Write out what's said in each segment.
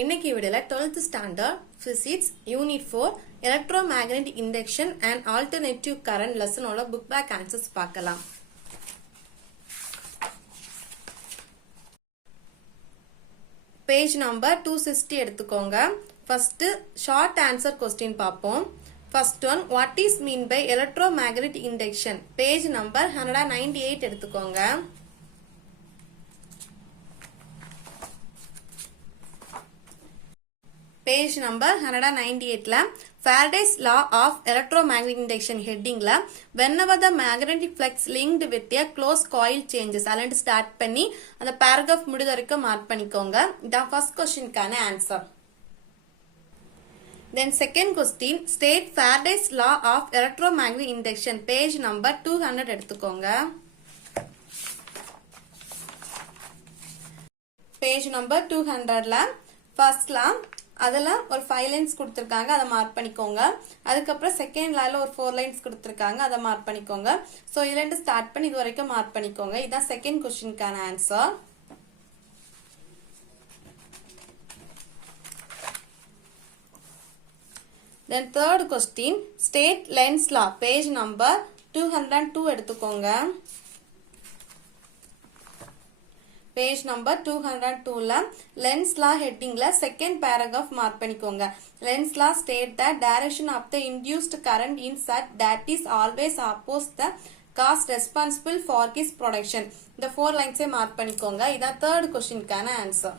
இன்னைக்கு வீடியோல 12th standard physics unit 4 electromagnetic induction and alternative current லெசனோட புக் பேக் ஆன்சர்ஸ் பார்க்கலாம். பேஜ் நம்பர் 260 எடுத்துக்கோங்க. ஃபர்ஸ்ட் ஷார்ட் ஆன்சர் கொஸ்டின் பார்ப்போம். First one, what is mean by electromagnetic induction? Page number 198 எடுத்துக்கோங்க. Page number 198ல Faraday's law of electromagnetic induction headingல whenever the magnetic flux linked with a closed coil changes அலண்ட் start பண்ணி அந்த paragraph முடித வரைக்கும் mark பண்ணிக்கோங்க. இதான் ஃபர்ஸ்ட் क्वेश्चनக்கான answer. Then second question, state Faraday's law of electromagnetic induction. Page number 200 எடுத்துக்கோங்க. பேஜ் நம்பர் 200ல ஃபர்ஸ்ட் லா அதில் ஒரு 5 லைன்ஸ் கொடுத்துருக்காங்க, அதை மார்க் பண்ணிக்கோங்க. அதுக்கப்புறம் செகண்ட் லால ஒரு 4 லைன்ஸ் கொடுத்துருக்காங்க, அதை மார்க் பண்ணிக்கோங்க. ஸோ இதுலேருந்து ஸ்டார்ட் பண்ணி இது வரைக்கும் மார்க் பண்ணிக்கோங்க. இதுதான் செகண்ட் கொஸ்டினுக்கான answer. Then third question, state Lenz's law. Page number 202 எடுத்துக்கோங்க. பேஜ் நம்பர் 202ல லென்ஸ் லா ஹெட்டிங்ல செகண்ட் பேராகிராஃப் மார்க் பண்ணிக்கோங்க. Lenz's law state the direction of the induced current in such that is always oppose the cause responsible for his production. இந்த 4 லைன்ஸே mark பண்ணிக்கோங்க. இதான் third கொஸ்டினுக்கான answer.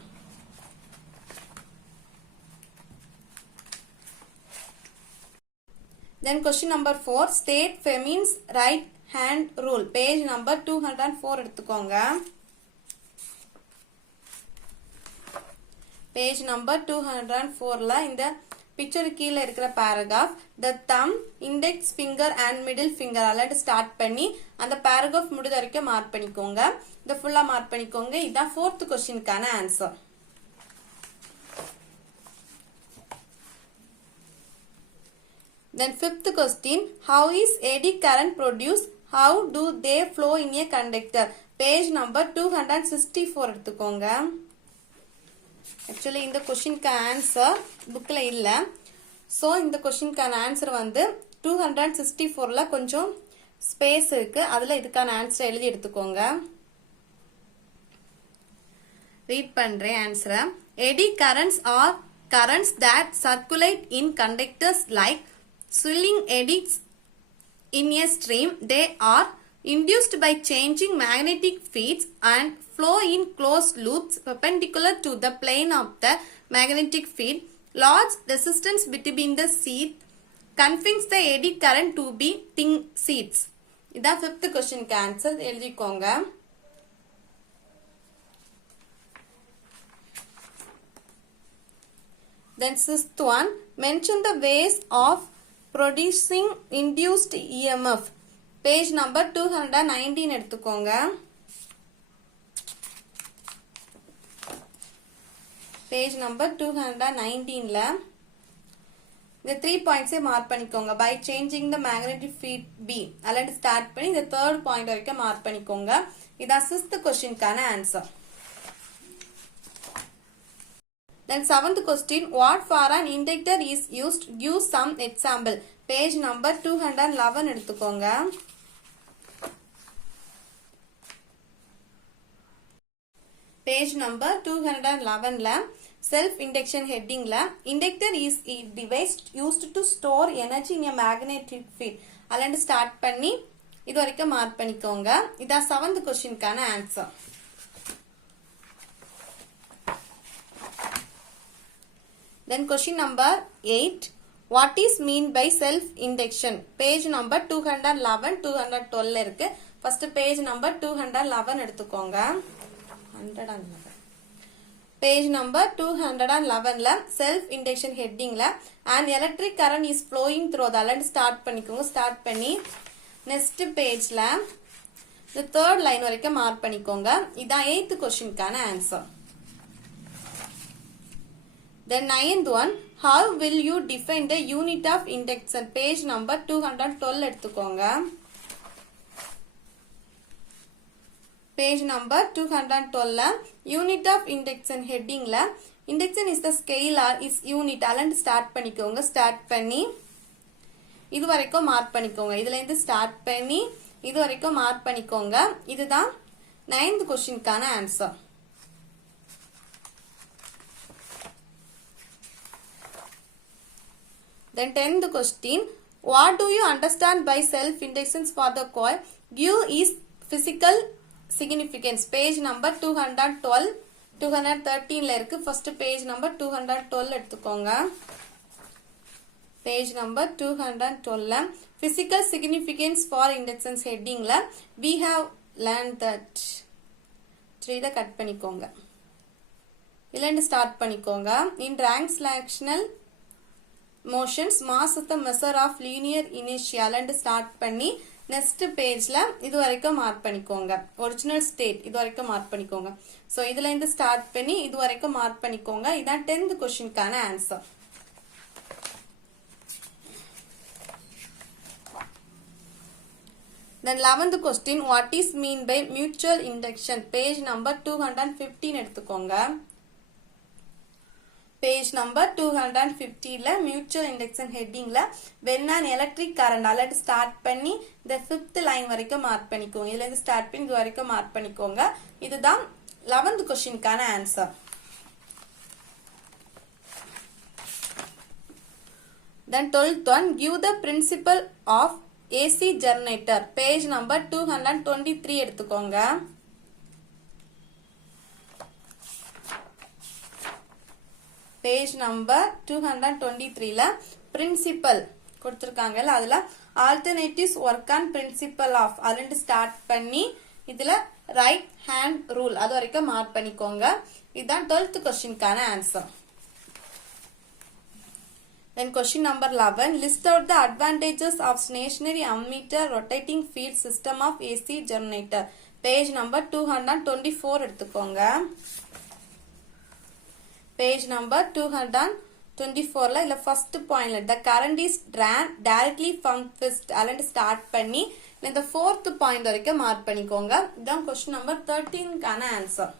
Then question number 4, state Fermi's right hand rule. Page number 204 எடுத்துக்கோங்க. Page number 204ல இந்த பிக்சர் கீழே இருக்கிற பேராகிராஃப் த தம் index finger and middle finger alert start பண்ணி அந்த பேராகிராஃப் முடித வரைக்கும் மார்க் பண்ணிக்கோங்க. இதை ஃபுல்லா மார்க் பண்ணிக்கோங்க. இதான் ஃபோர்த் கொஸ்டினுக்கான answer. Then fifth question, how is eddy current produced? How do they flow in a conductor? Page number 264 எடுத்துக்கோங்க. ஆக்சுவலி இந்த கொஸ்டினுக்கு ஆன்சர் புக்கில் இல்லை. ஸோ இந்த கொஸ்டினுக்கான ஆன்சர் வந்து 264ல கொஞ்சம் ஸ்பேஸ் இருக்கு, அதில் இதுக்கான ஆன்சரை எழுதி எடுத்துக்கோங்க. ரீட் பண்ணுறேன் ஆன்சரை. Eddy currents are currents that circulate in conductors like swirling eddies in a stream. They are induced by changing magnetic fields and flow in closed loops perpendicular to the plane of the magnetic field. Large resistance between the sheet confines the eddy current to be thin sheets. இதான் fifth questionக்கு ஆன்சர் எழுதிக்கோங்க. Then sixth one, mention the ways of producing induced EMF. பேஜ் நம்பர் 219 எடுத்துக்கோங்க. பேஜ் நம்பர் 219ல இந்த 3 பாயிண்ட்ஸே மார்க் பண்ணிக்கோங்க. By changing the magnetic field B அலர்ட் ஸ்டார்ட் பண்ணி இந்த தேர்ட் பாயிண்ட் வரைக்கும் மார்க் பண்ணிக்கோங்க. இதான் 6th கொஸ்டினுக்கான answer. Then 7th question, what for an inductor is used? Give some example. Page number 211 எடுத்துக்கோங்க. Page number 211ல self induction headingல inductor is a device used to store energy in a magnetic field. அலண்ட் start பண்ணி இது வரைக்கும் mark பண்ணிக்கோங்க. இதான் 7th கொஸ்டினுக்கான answer. Then question number 8, what is mean by self induction? Page number 211 212 இருக்கு. first page number 211 எடுத்துக்கோங்க. 111 page number 211ல self induction headingல an electric current is flowing through the line start பண்ணிக்கோங்க. ஸ்டார்ட் பண்ணி next pageல the third line வரைக்கும் mark பண்ணிக்கோங்க. இதான் 8th questionக்கான answer. Then 9th one, how will you define the unit of induction? Page number 212 எடுத்துக்கோங்க. Page number 212ல unit of induction headingல inductance is the scalar is unit அலண்ட் start பண்ணிக்கோங்க. Start பண்ணி இது வரைக்கும் மார்க் பண்ணிக்கோங்க. இதுல இருந்து ஸ்டார்ட் பண்ணி இது வரைக்கும் மார்க் பண்ணிக்கோங்க. இதுதான் 9th கொஸ்டினுக்கான answer. Then 10th question, what do you understand by self indexes for the coil? Give is physical significance. Page number 212 213 ல இருக்கு. first page number 212 எடுத்துக்கோங்க. page number 212 physical significance for inductions heading ல we have learned that. இத கட் பண்ணிக்கோங்க. இதுல இருந்து ஸ்டார்ட் பண்ணிக்கோங்க. in translational motions mass is the measure of linear inertia and start பண்ணி next pageல இது வரைக்கும் மார்க் பண்ணிக்கோங்க. original state இது வரைக்கும் மார்க் பண்ணிக்கோங்க. சோ இதுல இருந்து ஸ்டார்ட் பண்ணி இது வரைக்கும் மார்க் பண்ணிக்கோங்க. இதான் 10th கொஸ்டினுக்கான answer. Then 11th question, what is mean by mutual induction? Page number 215 எடுத்துக்கோங்க. page number 250 ல mutual induction heading ல when an electric current already start பண்ணி the 5th line வரைக்கும் மார்க் பண்ணிக்கோங்க. இதுல இருந்து ஸ்டார்ட் பண்ணி இது வரைக்கும் மார்க் பண்ணிக்கோங்க. இதுதான் 11th கொஸ்டினுக்கான answer. Then 12th one, give the principle of AC generator. page number 223 எடுத்துக்கோங்க. page number 223 ல principle கொடுத்திருக்காங்கல அதுல alternatives work on principle of அதுல ஸ்டார்ட் பண்ணி இதுல right hand rule அது வரைக்கும் மார்க் பண்ணிக்கோங்க. இதுதான் 12th கொஸ்டினுக்கான answer. Then question number 11, list out the advantages of stationary ammeter rotating field system of AC generator. page number 224 எடுத்துக்கோங்க. page number 224 ல இல்ல first point the current is drawn directly from fist அலண்ட் start பண்ணி இந்த 4th point வரைக்கும் mark பண்ணிக்கோங்க. இதான் question number 13 கான answer.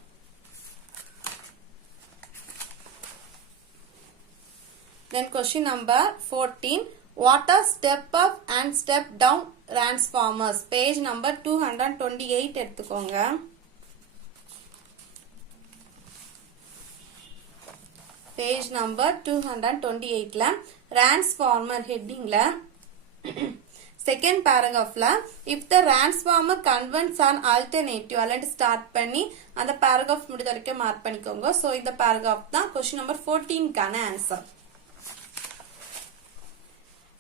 Then question number 14, what are step up and step down transformers? page number 228 எடுத்துக்கோங்க. page number 228 ல transformer heading ல second paragraph ல if the transformer converts an alternative அலண்ட் start பண்ணி அந்த paragraph முடிஞ்ச வரைக்கும் மார்க் பண்ணிக்கோங்க. சோ இந்த paragraph தான் question number 14 கான answer.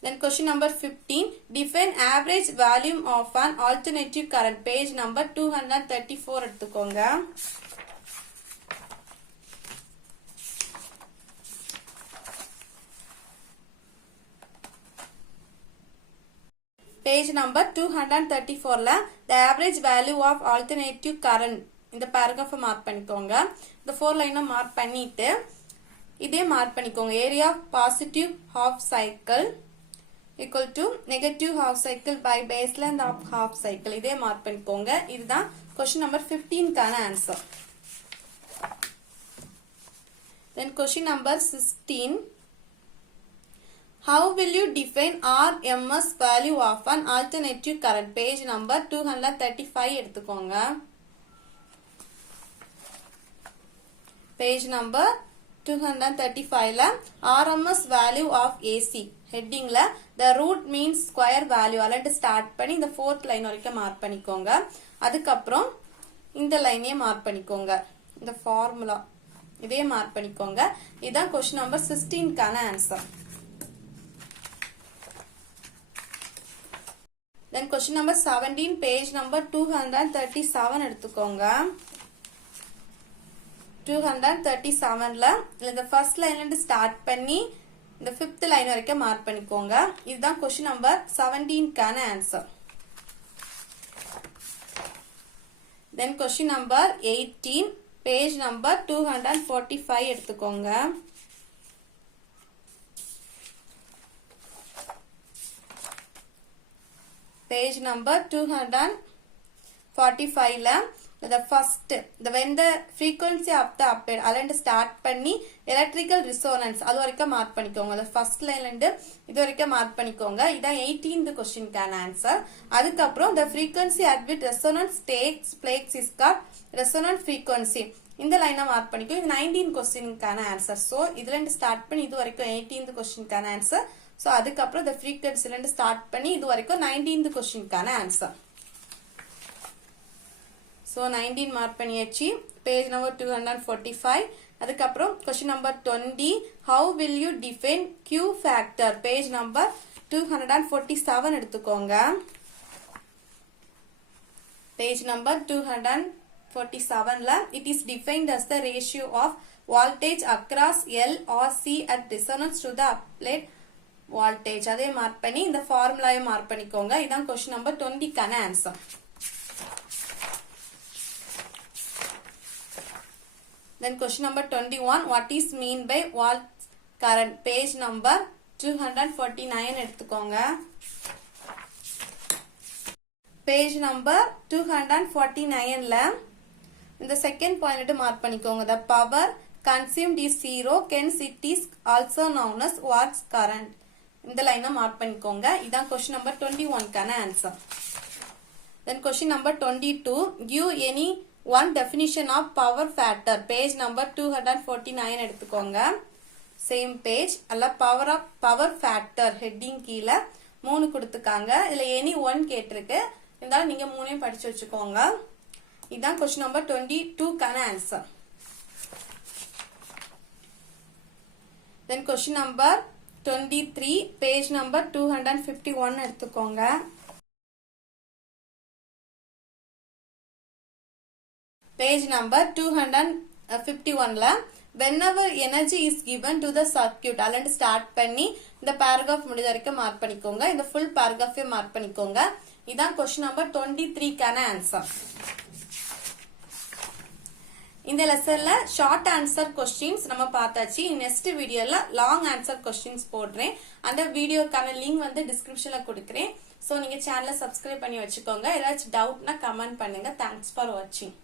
Then question number 15, define average volume of an alternative current. page number 234 எடுத்துக்கோங்க. page number 234 ல the average value of alternative current இந்த paragraph மார்க் பண்ணிக்கோங்க. இந்த 4 லைன் மார்க் பண்ணிட்டு இதே மார்க் பண்ணிக்கோங்க. area of positive half cycle equal to negative half cycle by base length of half cycle இதே மார்க் பண்ணிக்கோங்க. இதுதான் question number 15 கான answer. Then question number 16, how will you define RMS value of an alternative current? page number 235 எடுத்துக்கோங்க. page number 235 ல RMS value of AC heading ல the root means square value அலண்ட் start பண்ணி இந்த 4th line வரைக்கும் mark பண்ணிக்கோங்க. அதுக்கப்புறம் இந்த லைனையே மார்க் பண்ணிக்கோங்க. இந்த ஃபார்முலா இதே மார்க் பண்ணிக்கோங்க. இதுதான் question number 16 கான answer. Then question number 17, page number 237 எடுத்துக்கோங்க. 237 ல இந்த first லைன்ல இருந்து ஸ்டார்ட் பண்ணி இந்த 5th லைன் வரைக்கும் மார்க் பண்ணிக்கோங்க. இதுதான் question number 17 கான answer. Then question number 18, page number 245 எடுத்துக்கோங்க. page number 245 ல the first when the frequency of the update அதுல ஸ்டார்ட் பண்ணி எலக்ட்ரிக்கல் ரிசோனன்ஸ் அது வரைக்கும் மார்க் பண்ணிக்கோங்க. அந்த ஃபர்ஸ்ட் லைன்ல இருந்து இது வரைக்கும் மார்க் பண்ணிக்கோங்க. இதான் 18th क्वेश्चनக்கான ஆன்சர். அதுக்கப்புறம் the frequency at which resonance takes place is called resonant frequency. இந்த லைனை மார்க் பண்ணிக்கோ. இது 19th क्वेश्चनக்கான ஆன்சர். சோ இதுல இருந்து ஸ்டார்ட் பண்ணி இது வரைக்கும் 18th क्वेश्चनக்கான ஆன்சர். சோ அதுக்கப்புறம் the frequency ல இருந்து ஸ்டார்ட் பண்ணி இது வரைக்கும் 19th क्वेश्चनக்கான ஆன்சர். So 19 மார்க் பண்ணியாச்சு. Page number 245. அதுக்கப்புறம் question number 20 how will you define Q factor page number 247 எடுத்துக்கோங்க. பேஜ் நம்பர் 247ல it is defined as the ratio of voltage across L or C at resonance to the applied voltage. அதே mark பண்ணி இந்த ஃபார்முலாவை mark பண்ணிக்கோங்க. இதான் question number 20க்கான answer. Then question number 21 what is mean by volt current page number 249 எடுத்துக்கோங்க. page number 249ல இந்த செகண்ட் பாயிண்ட் மார்க் பண்ணிக்கோங்க. the power consumed is zero hence it is also known as watts current. இந்த லைனை மார்க் பண்ணிக்கோங்க. இதான் question number 21க்கான answer. then question number 22 give any one definition of power factor page number 249 எடுத்துக்கோங்க. same page அல்ல power factor heading கீழ 3 கொடுத்துக்காங்க. இதுல any one கேட்டிருக்கு. இருந்தாலும் நீங்க 3 படிச்சு வச்சுக்கோங்க. இதான் question number 22க்கான answer. then question number 23 page number 251 எடுத்துக்கோங்க. page number 251ல whenever energy is given to the circuit அல்லது ஸ்டார்ட் பண்ணி இந்த paragraph முடிஞ்ச வரைக்கும் மார்க் பண்ணிக்கோங்க. இந்த full paragraph மார்க் பண்ணிக்கோங்க. இதான் question number 23க்கான ஆன்சர். இந்த லெசன்ல ஷார்ட் ஆன்சர் கொஸ்டின்ஸ் நம்ம பார்த்தாச்சு. நெக்ஸ்ட் வீடியோல லாங் ஆன்சர் கொஸ்டின்ஸ் போடுறேன். அந்த வீடியோக்கான லிங்க் வந்து டிஸ்கிரிப்ஷன்ல கொடுக்குறேன். சோ நீங்க சேனலை சப்ஸ்கிரைப் பண்ணி வச்சுக்கோங்க. ஏதாச்சும் டவுட்னா கமெண்ட் பண்ணுங்க. தேங்க்ஸ் ஃபார் வாட்சிங்.